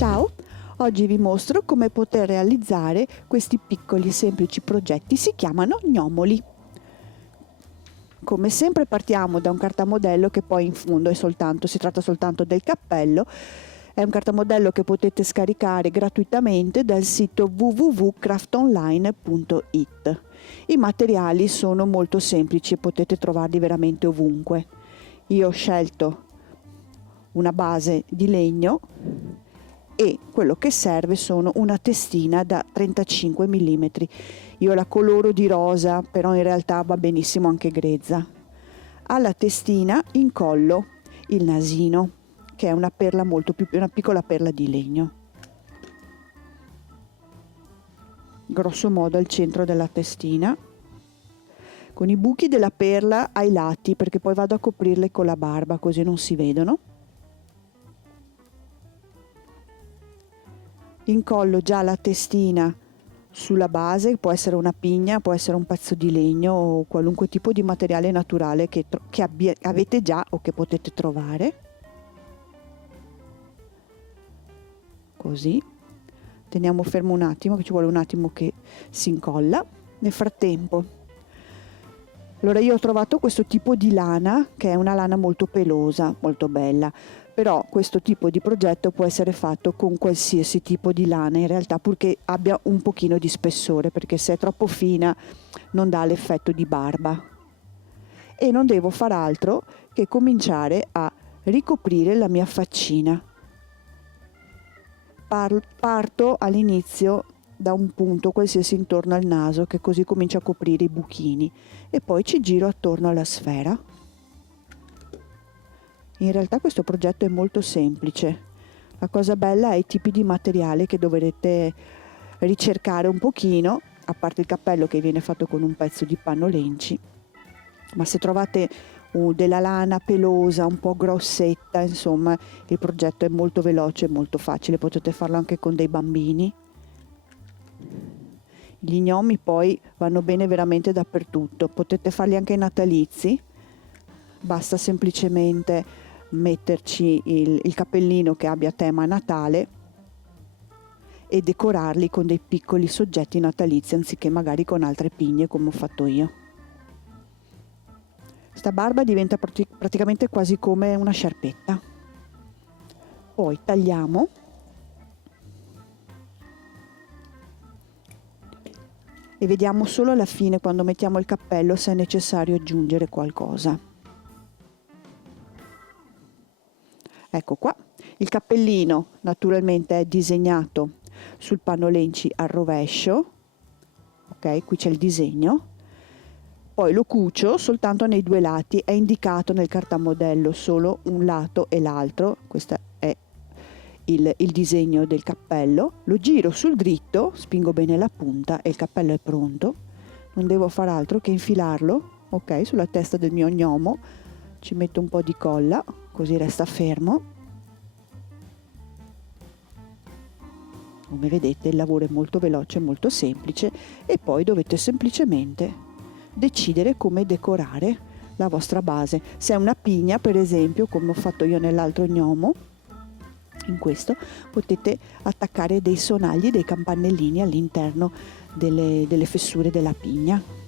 Ciao! Oggi vi mostro come poter realizzare questi piccoli e semplici progetti, si chiamano gnomoli. Come sempre partiamo da un cartamodello che poi in fondo si tratta soltanto del cappello. È un cartamodello che potete scaricare gratuitamente dal sito www.craftonline.it. I materiali sono molto semplici e potete trovarli veramente ovunque. Io ho scelto una base di legno e quello che serve sono una testina da 35 mm. Io la coloro di rosa, però in realtà va benissimo anche grezza. Alla testina incollo il nasino, che è una piccola perla di legno. Grosso modo al centro della testina, con i buchi della perla ai lati, perché poi vado a coprirle con la barba, così non si vedono. Incollo già la testina sulla base, può essere una pigna, può essere un pezzo di legno o qualunque tipo di materiale naturale che avete già o che potete trovare. Così. Teniamo fermo un attimo, che ci vuole un attimo che si incolla. Nel frattempo, allora io ho trovato questo tipo di lana, che è una lana molto pelosa, molto bella. Però questo tipo di progetto può essere fatto con qualsiasi tipo di lana, in realtà, purché abbia un pochino di spessore, perché se è troppo fina non dà l'effetto di barba. E non devo far altro che cominciare a ricoprire la mia faccina. Parto all'inizio da un punto qualsiasi intorno al naso, che così comincia a coprire i buchini, e poi ci giro attorno alla sfera. In realtà questo progetto è molto semplice. La cosa bella è i tipi di materiale che dovrete ricercare un pochino, a parte il cappello che viene fatto con un pezzo di panno lenci, ma se trovate della lana pelosa, un po' grossetta, insomma, il progetto è molto veloce e molto facile, potete farlo anche con dei bambini. Gli gnomi poi vanno bene veramente dappertutto, potete farli anche natalizi, basta semplicemente metterci il cappellino che abbia tema Natale e decorarli con dei piccoli soggetti natalizi anziché magari con altre pigne come ho fatto io. Sta barba diventa praticamente quasi come una sciarpetta. Poi tagliamo e vediamo solo alla fine, quando mettiamo il cappello, se è necessario aggiungere qualcosa. Ecco qua, il cappellino naturalmente è disegnato sul panno lenci al rovescio, ok, qui c'è il disegno, poi lo cucio soltanto nei due lati, è indicato nel cartamodello solo un lato e l'altro, questo è il disegno del cappello, lo giro sul dritto, spingo bene la punta e il cappello è pronto, non devo far altro che infilarlo, ok, sulla testa del mio gnomo, ci metto un po' di colla, così resta fermo. Come vedete il lavoro è molto veloce, molto semplice e poi dovete semplicemente decidere come decorare la vostra base. Se è una pigna, per esempio, come ho fatto io nell'altro gnomo, in questo potete attaccare dei sonagli, dei campanellini all'interno delle fessure della pigna.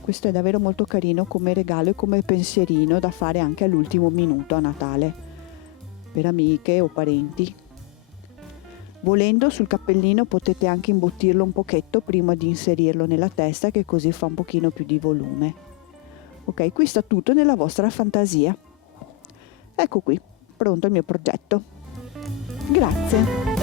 Questo è davvero molto carino come regalo e come pensierino da fare anche all'ultimo minuto a Natale, per amiche o parenti. Volendo sul cappellino potete anche imbottirlo un pochetto prima di inserirlo nella testa, che così fa un pochino più di volume. Ok, qui sta tutto nella vostra fantasia. Ecco qui, pronto il mio progetto. Grazie!